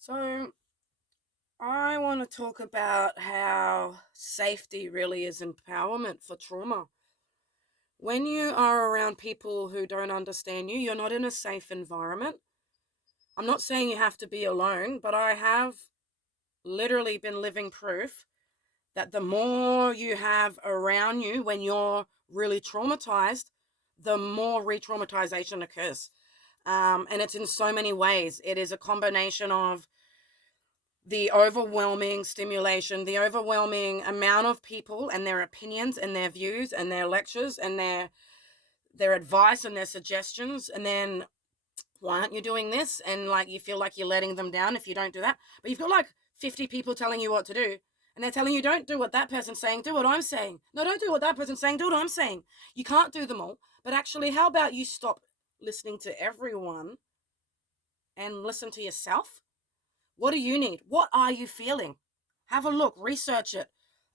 So, I want to talk about how safety really is empowerment for trauma. When you are around people who don't understand you, you're not in a safe environment. I'm not saying you have to be alone, but I have literally been living proof that the more you have around you when you're really traumatized, the more re traumatization occurs. And it's in so many ways. It is a combination of the overwhelming stimulation, the overwhelming amount of people and their opinions and their views and their lectures and their advice and their suggestions. And then, why aren't you doing this? And like, you feel like you're letting them down if you don't do that. But you've got like 50 people telling you what to do. And they're telling you, don't do what that person's saying, do what I'm saying. No, don't do what that person's saying, do what I'm saying. You can't do them all. But actually, how about you stop listening to everyone and listen to yourself? What do you need? What are you feeling? Have a look, research it.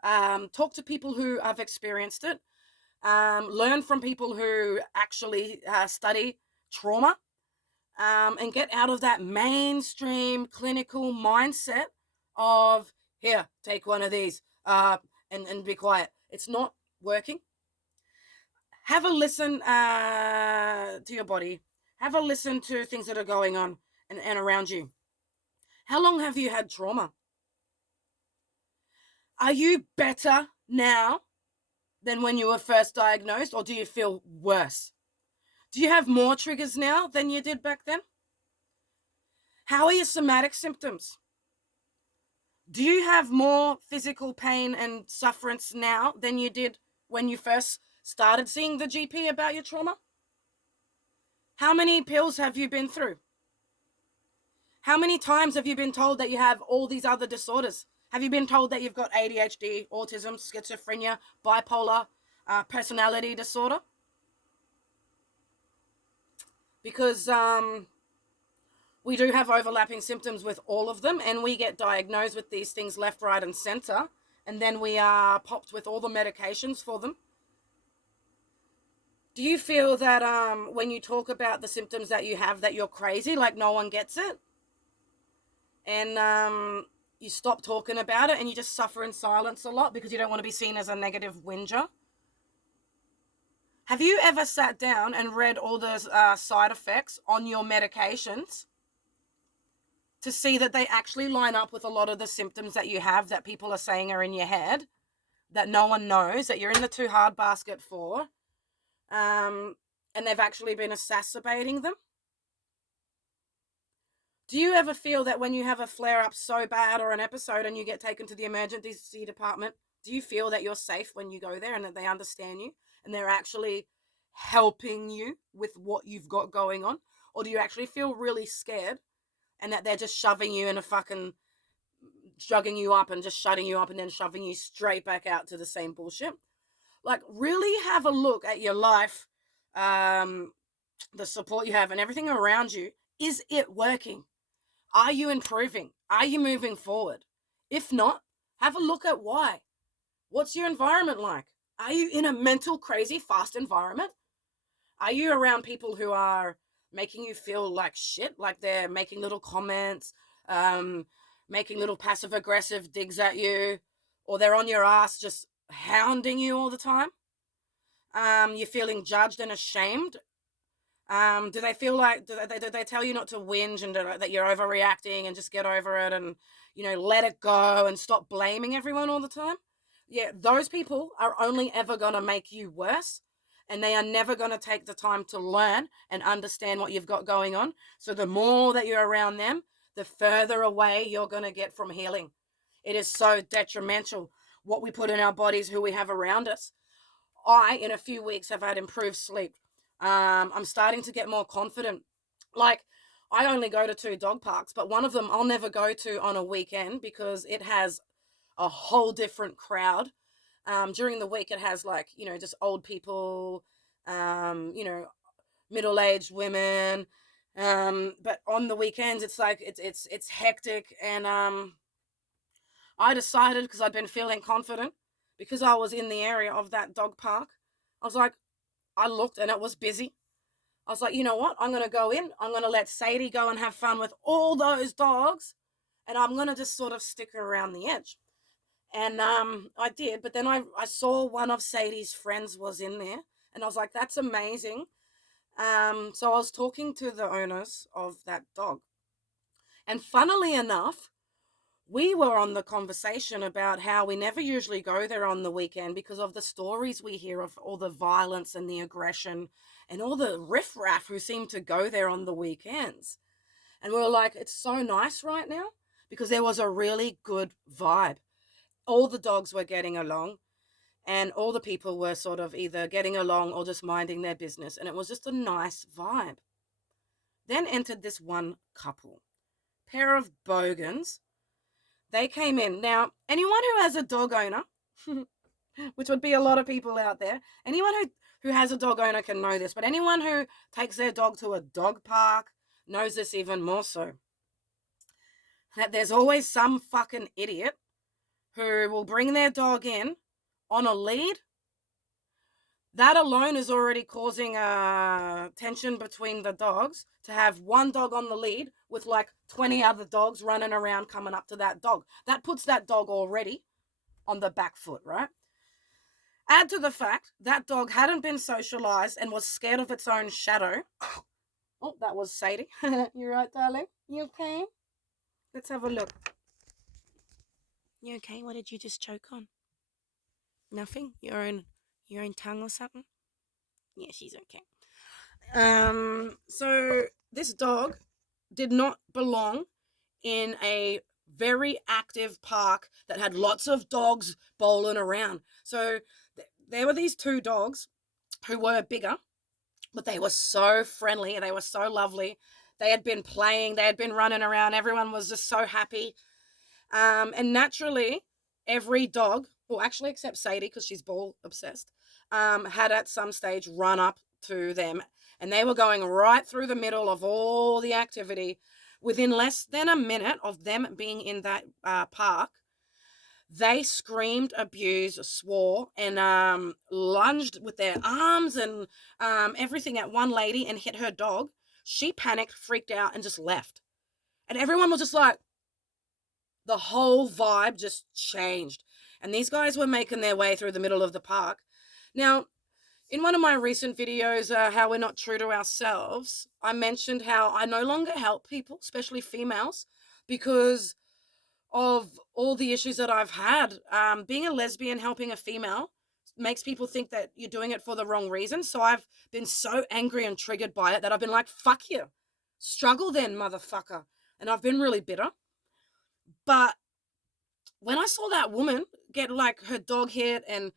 Talk to people who have experienced it. Learn from people who actually study trauma, and get out of that mainstream clinical mindset of, here, take one of these, and be quiet. It's not working. Have a listen to your body. Have a listen to things that are going on and around you. How long have you had trauma? Are you better now than when you were first diagnosed, or do you feel worse? Do you have more triggers now than you did back then? How are your somatic symptoms? Do you have more physical pain and sufferance now than you did when you first started seeing the GP about your trauma? How many pills have you been through? How many times have you been told that you have all these other disorders? Have you been told that you've got ADHD, autism, schizophrenia, bipolar, personality disorder? Because we do have overlapping symptoms with all of them, and we get diagnosed with these things left, right, and center, and then we are popped with all the medications for them. Do you feel that when you talk about the symptoms that you have, that you're crazy, like no one gets it? And you stop talking about it and you just suffer in silence a lot because you don't want to be seen as a negative whinger? Have you ever sat down and read all the side effects on your medications to see that they actually line up with a lot of the symptoms that you have that people are saying are in your head, that no one knows, that you're in the too hard basket for, and they've actually been exacerbating them? Do you ever feel that when you have a flare up so bad or an episode and you get taken to the emergency department, do you feel that you're safe when you go there and that they understand you and they're actually helping you with what you've got going on? Or do you actually feel really scared and that they're just shoving you in a fucking, jugging you up and just shutting you up and then shoving you straight back out to the same bullshit? Like, really have a look at your life, the support you have and everything around you. Is it working? Are you improving? Are you moving forward? If not, have a look at why. What's your environment like? Are you in a mental, crazy, fast environment? Are you around people who are making you feel like shit, like they're making little comments, um, making little passive aggressive digs at you, or they're on your ass just hounding you all the time? You're feeling judged and ashamed. Do they feel like, do they tell you not to whinge and that you're overreacting and just get over it and, let it go and stop blaming everyone all the time? Yeah, those people are only ever going to make you worse, and they are never going to take the time to learn and understand what you've got going on. So the more that you're around them, the further away you're going to get from healing. It is so detrimental what we put in our bodies, who we have around us. I, in a few weeks, have had improved sleep. I'm starting to get more confident. Like, I only go to 2 dog parks, but one of them I'll never go to on a weekend because it has a whole different crowd. During the week, it has like, just old people, middle-aged women. But on the weekends, it's like it's hectic, and I decided, because I'd been feeling confident, because I was in the area of that dog park, I was like, I looked and it was busy. I was like, you know what? I'm going to go in. I'm going to let Sadie go and have fun with all those dogs. and I'm going to just sort of stick her around the edge. And I did, but then I saw one of Sadie's friends was in there, and I was like, that's amazing. So I was talking to the owners of that dog, and funnily enough, we were on the conversation about how we never usually go there on the weekend because of the stories we hear of all the violence and the aggression and all the riffraff who seem to go there on the weekends. And we were like, it's so nice right now because there was a really good vibe. All the dogs were getting along, and all the people were sort of either getting along or just minding their business. And it was just a nice vibe. Then entered this one couple, pair of bogans. They came in. Now, anyone who has a dog owner, which would be a lot of people out there, anyone who has a dog owner can know this, but anyone who takes their dog to a dog park knows this even more so. That there's always some fucking idiot who will bring their dog in on a lead. That alone is already causing a tension between the dogs to have one dog on the lead with like 20 other dogs running around coming up to that dog. That puts that dog already on the back foot, right? Add to the fact that dog hadn't been socialized and was scared of its own shadow. Oh, that was Sadie. You right, darling? You okay? Let's have a look. You okay? What did you just choke on? Nothing? Your own tongue or something? Yeah, she's okay. So this dog did not belong in a very active park that had lots of dogs bowling around. So there were these two dogs who were bigger, but they were so friendly and they were so lovely. They had been playing, they had been running around. Everyone was just so happy. And naturally, every dog, well, actually, except Sadie, because she's ball obsessed, had at some stage run up to them. And they were going right through the middle of all the activity. Within less than a minute of them being in that park, they screamed, abused, swore, and lunged with their arms and everything at one lady and hit her dog. She panicked, freaked out, and just left. And everyone was just like, the whole vibe just changed. And these guys were making their way through the middle of the park. Now, in one of my recent videos, how we're not true to ourselves, I mentioned how I no longer help people, especially females, because of all the issues that I've had. Being a lesbian, helping a female makes people think that you're doing it for the wrong reason. So I've been so angry and triggered by it that I've been like, fuck you. Struggle then, motherfucker. And I've been really bitter. But when I saw that woman get like her dog hit and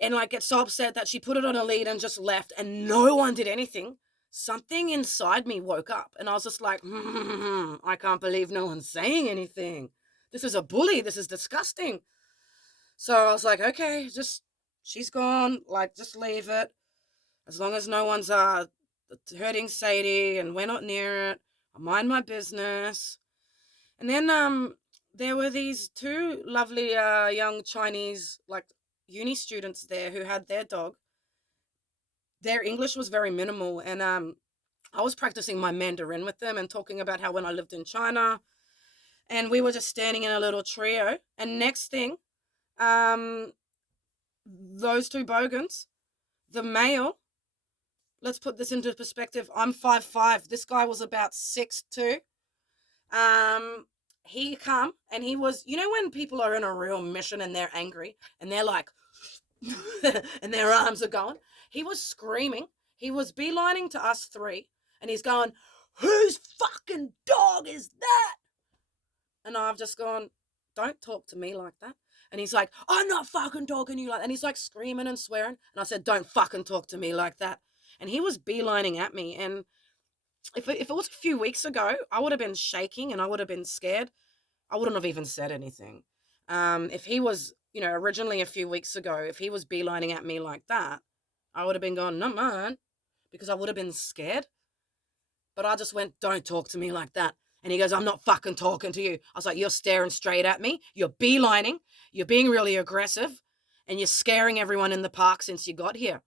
like get so upset that she put it on a lead and just left and no one did anything, something inside me woke up and I was just like, I can't believe no one's saying anything. This is a bully. This is disgusting. So I was like, okay, just, she's gone. Like, just leave it. As long as no one's hurting Sadie and we're not near it, I mind my business. And then there were these two lovely young Chinese, like, uni students there who had their dog. Their English was very minimal, and I was practicing my Mandarin with them and talking about how when I lived in China, and we were just standing in a little trio, and next thing, those two bogans, the male, let's put this into perspective, I'm 5'5", this guy was about 6'2", he come and he was, you know when people are in a real mission and they're angry and they're like and their arms are going, he was screaming, he was beelining to us three and he's going, whose fucking dog is that? And I've just gone, don't talk to me like that. And he's like, I'm not fucking talking to you like that. And he's like screaming and swearing. And I said, don't fucking talk to me like that. And he was beelining at me. And if it was a few weeks ago, I would have been shaking and I would have been scared. I wouldn't have even said anything. If he was, originally a few weeks ago, if he was beelining at me like that, I would have been going, no, man, because I would have been scared. But I just went, don't talk to me like that. And he goes, I'm not fucking talking to you. I was like, you're staring straight at me. You're beelining. You're being really aggressive. And you're scaring everyone in the park since you got here.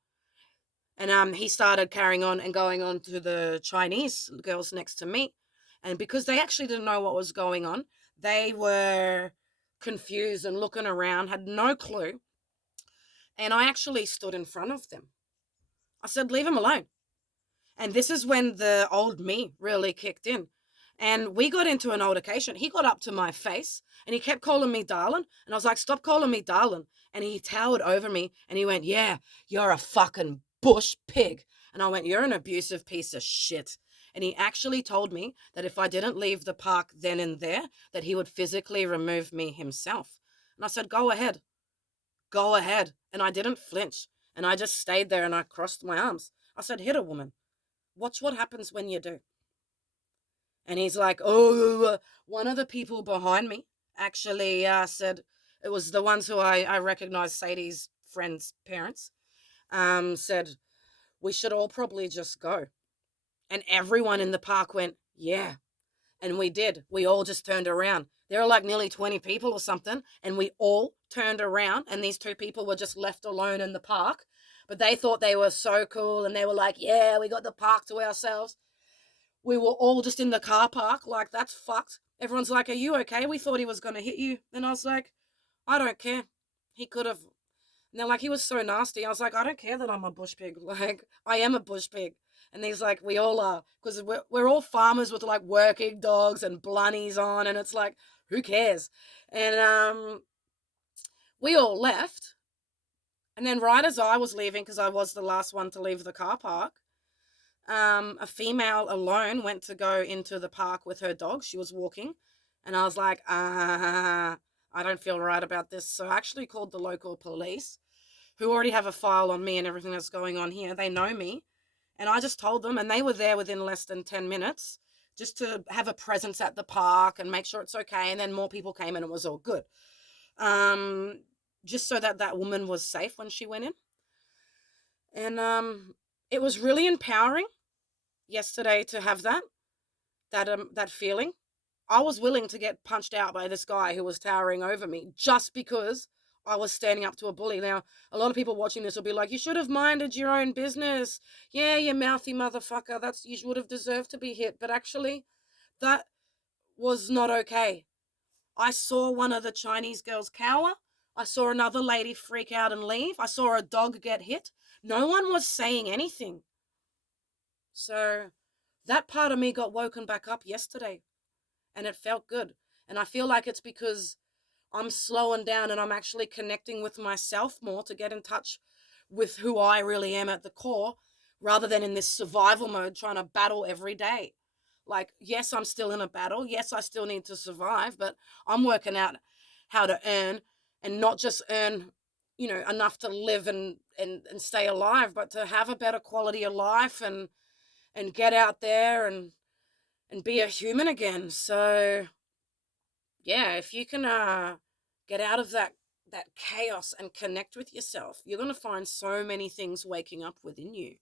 And he started carrying on and going on to the Chinese girls next to me. And because they actually didn't know what was going on, they were confused and looking around, had no clue. And I actually stood in front of them. I said, leave him alone. And this is when the old me really kicked in. And we got into an altercation. He got up to my face and he kept calling me darling. And I was like, stop calling me darling. And he towered over me and he went, yeah, you're a fucking bush pig. And I went, you're an abusive piece of shit. And he actually told me that if I didn't leave the park then and there, that he would physically remove me himself. And I said, go ahead. Go ahead. And I didn't flinch. And I just stayed there and I crossed my arms. I said, hit a woman. Watch what happens when you do. And he's like, oh, one of the people behind me actually said, it was the ones who I recognized, Sadie's friend's parents, said, we should all probably just go. And everyone in the park went, yeah. And we did. We all just turned around. There were like nearly 20 people or something. And we all turned around. And these two people were just left alone in the park. But they thought they were so cool. And they were like, yeah, we got the park to ourselves. We were all just in the car park. Like, that's fucked. Everyone's like, are you okay? We thought he was going to hit you. And I was like, I don't care. He could have. And they're like, he was so nasty. I was like, I don't care that I'm a bush pig. Like, I am a bush pig. And he's like, we all are. Because we're all farmers with like working dogs and blunnies on. And it's like, who cares? And we all left. And then right as I was leaving, because I was the last one to leave the car park, a female alone went to go into the park with her dog. She was walking. And I was like, I don't feel right about this. So I actually called the local police, who already have a file on me and everything that's going on here. They know me. And I just told them, and they were there within less than 10 minutes just to have a presence at the park and make sure it's okay. And then more people came and it was all good. Just so that that woman was safe when she went in. And it was really empowering yesterday to have that feeling. I was willing to get punched out by this guy who was towering over me just because I was standing up to a bully. Now, a lot of people watching this will be like, you should have minded your own business. Yeah, you mouthy motherfucker. You would have deserved to be hit. But actually, that was not okay. I saw one of the Chinese girls cower. I saw another lady freak out and leave. I saw a dog get hit. No one was saying anything. So that part of me got woken back up yesterday. And it felt good. And I feel like it's because I'm slowing down and I'm actually connecting with myself more to get in touch with who I really am at the core, rather than in this survival mode trying to battle every day. Like, yes, I'm still in a battle. Yes, I still need to survive, but I'm working out how to earn, and not just earn, enough to live and stay alive, but to have a better quality of life and get out there and be a human again. So yeah, if you can get out of that chaos and connect with yourself, you're going to find so many things waking up within you.